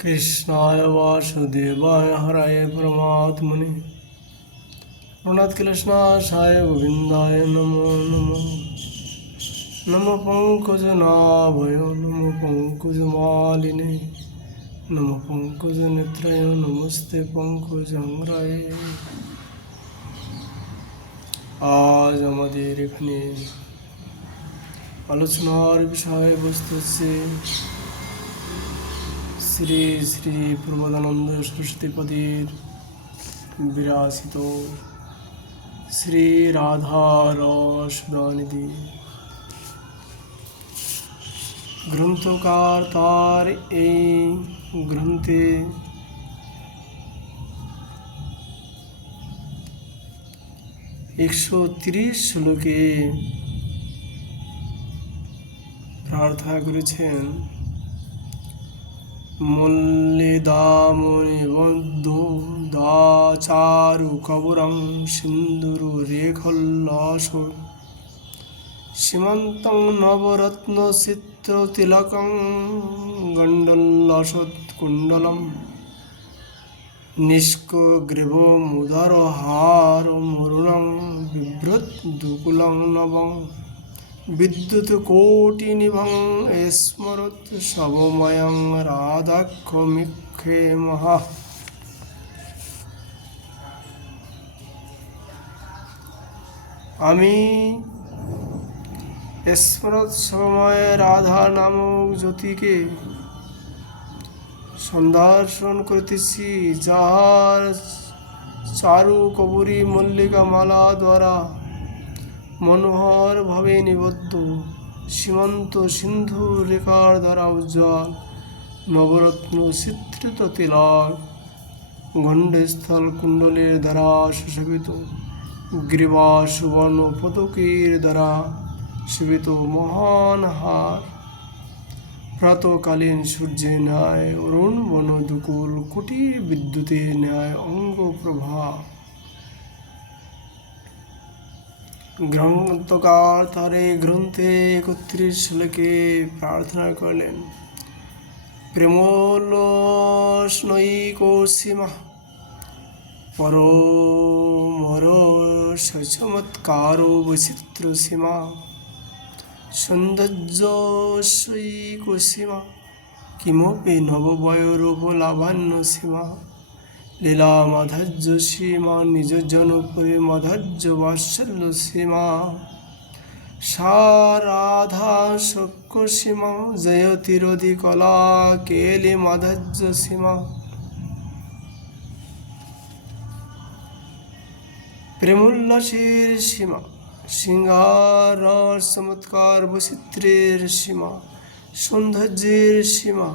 कृष्णाय वासुदेवाय हराय परमात्मने प्रणतक्लेशनाशाय गोविन्दाय नमो नमः। नमो पंकजनाभय नमो पंकजमालिने नमो पंकजनेत्राय नमस्ते पंकजांग्राय। আজ আমাদের এখানে আলোচনার বিষয় বস্তু হচ্ছে শ্রী শ্রী প্রবোধানন্দ সরস্বতীপদের বিরাসিত শ্রী রাধা রসদানিধি গ্রন্থকার তার এই গ্রন্থে একশো ৩০ শ্লোকে প্রার্থনা করেছেন মল্লিদামনিবদ্ধ দাচারু কবরং সিন্দুর রেখল্লাস সীমান্তং নবরত্ন চিত্র তিলকং গণ্ডল্লাসৎ কুণ্ডলম নিষ্কগ্রীব মুদার হার মরুণং বিভ্রত দুকুলং নবং বিদ্যুৎ কোটি নিভং স্মরত শবময়ং রাধাক্ষ মিক্ষে মহা। আমি স্মরত শবময় রাধা নামক জ্যোতিকে সন্ধান করিতেছি, যাহার চারু কবরী মল্লিকা মালা দ্বারা মনোহর ভাবে নিবদ্ধ, সীমান্ত সিন্ধু রেখার দ্বারা উজ্জ্বল, নবরত্ন চিত্রিত তিলক গণ্ডস্থল কুণ্ডলের দ্বারা সুশোভিত, গ্রীবা সুবর্ণ পদকের দ্বারা শোভিত মহান হার, প্রাতকালীন সূর্যের ন্যায় অরুণ বন দুকুল, কুটির বিদ্যুতের ন্যায় অঙ্গ প্রভা। গ্রন্থকার তার এই গ্রন্থে ৩১ শ্লোকে প্রার্থনা করলেন প্রেমোল্লস্নৈকো সীমা পরমর সচমৎকারো বৈচিত্র সীমা সৌন্দর্যস্যৈকো সীমা কিমপি নববয়রূপ লাভান্য সীমা লীলা মাধুর্য সীমা নিজ জনপুরে মাধুর্য বাৎসল্য সীমা সা রাধা শক্য সীমা জয়তিরোধি কলা কেলি মাধুর্য সীমা। প্রেমোল্লাসের সীমা, সিংহার চমৎকার বৈচিত্র্যের সীমা, সৌন্দর্যের সীমা,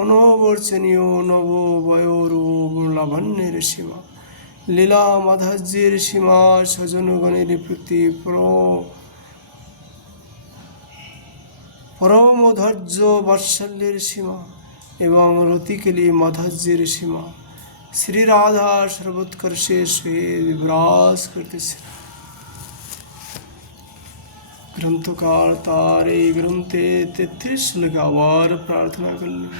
অনবর্চনীয় নববয়রূপ লাবণ্যের সীমা, লীলা মাধুর্যের সীমা, স্বজনগণের প্রতি পরমধৈর্য বাৎসল্যের সীমা এবং রতিকেলি মাধুর্যের সীমা। শ্রী রাধা সর্বোৎকর্ষের সহিত বিরাজ করতেছে। গ্রন্থকার তার এই গ্রন্থে ৩৩ শ্লোকে আবার প্রার্থনা করলেন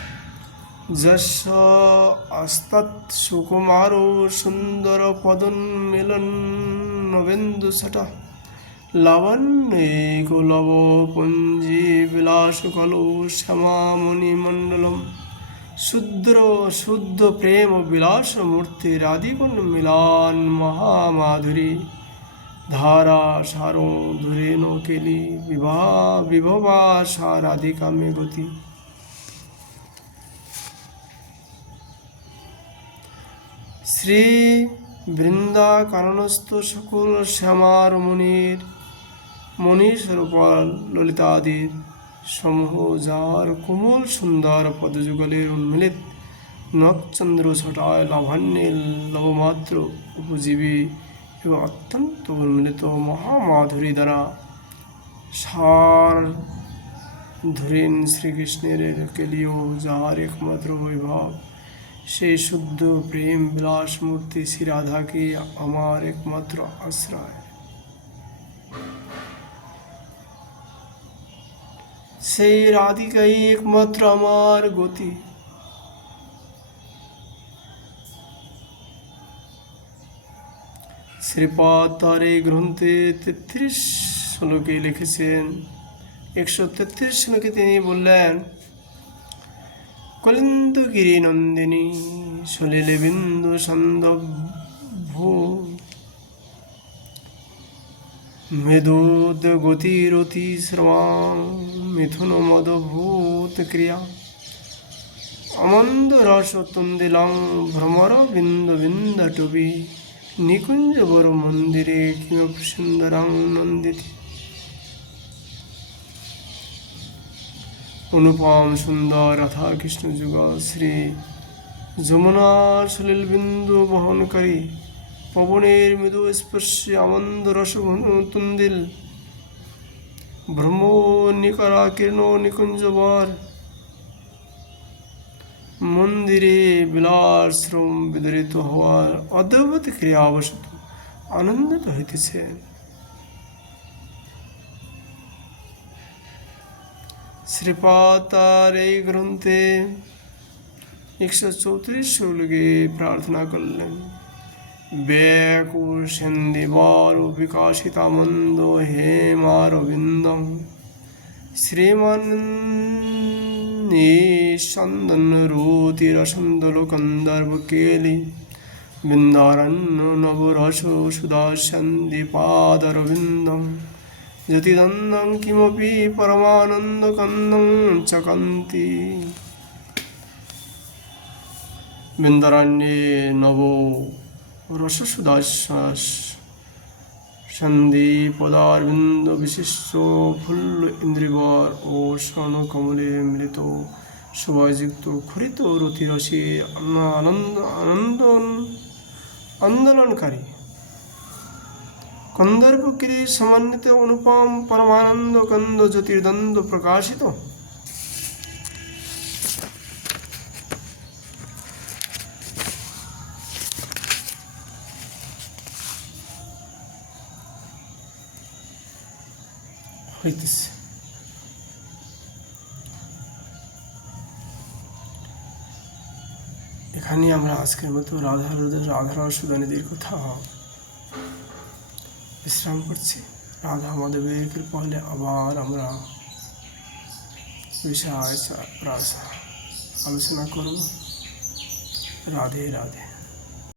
যশ আস্তাৎ সুকুমারো সুন্দর পদন্মিলন নবেন্দু সটা লাবণ্যৈকলব পুঞ্জি বিলাস কলো শ্যামামণি মণ্ডলম শুদ্ধ প্রেম বিলাস মূর্তি রাধিকুণ মিলান মহামাধুরী ধারা সারো ধুরেন কেলি বিভবা সা রাধিকা মে গতি। শ্রী বৃন্দা কাননস্থ সকল শ্যামার মণিস্বরূপ ললিতাদির সমূহ, যার কোমল সুন্দর পদযুগলের উন্মিলিত নখচন্দ্র ছটায় লাবণ্যের লবমাত্র উপজীবী এবং অত্যন্ত উন্মিলিত মহামাধুরী দ্বারা সার ধরেন শ্রীকৃষ্ণের কেলিও, যাহার একমাত্র বৈভব সেই শুদ্ধ প্রেম বিলাস মূর্তি শ্রী রাধাকে আমার একমাত্র আশ্রয়। সেই রাধিকাই একমাত্র আমার গতি। শ্রীপাদ তার এই গ্রন্থে 33 শ্লোকে লিখেছেন। 133 শ্লোকে তিনি বললেন, কলিন্দগিরি নন্দিনী সলিলে বিন্দু সন্দভূ মেদোদ গতিরতি শ্রমা মিথুন মদভূত ক্রিয়া অমন্দ রস তুন্দিলাং ভ্রমর বিন্দু বিন্দটবি নিকুঞ্জ বর মন্দিরে কিমপ সুন্দরাং নন্দিতি। অনুপম সুন্দর রাধা কৃষ্ণ যুগ শ্রী যমুনার সলিল বিন্দু বহনকারী পবনের মৃদু স্পর্শে আনন্দ রস তুন্দিল ব্রহ্ম নিকরা কীর্ণ নিকুঞ্জবর মন্দিরে বিলাস শ্রম বিদরিত হওয়ার অদ্ভুত ক্রিয়াবশত আনন্দিত হইতেছে। শ্রীপাদ তার এই গ্রন্থে 134 শ্লোকে প্রার্থনা করলেন, ব্যাকুল সেন্দিবার বিকাশিতামন্দ হেমারবিন্দম শ্রীমান নিঃসন্দন রুতিরসন্দল কন্দর্ভ কেলি বৃন্দারণ্য নবরস সুদাসন্দিপাদরবিন্দম জ্যোতিদন্দং কিমপি পরমানন্দকন্দং চকন্তি। বৃন্দারণ্যে নব রসসুদাশ্বাস সন্ধিপদারবিন্দ বিশিষ্ট ফুল্ল ইন্দ্রিবর ও স্বর্ণকমলে মৃত শোভাযুক্ত খরিত রতিরসে আন্দোলনকারী কন্দর্পগিরি সমন্বিত অনুপম পরমানন্দ কন্দ জ্যোতির্দ্বন্দ্ব প্রকাশিত। হইতেছে এখানে আমরা আজকের মতো রাধারসুদানিধির কথা বিশ্রাম করছি। রাধা মাধবের কৃপা হলে আবার আমরা বিষয় আলোচনা করব। রাধে রাধে।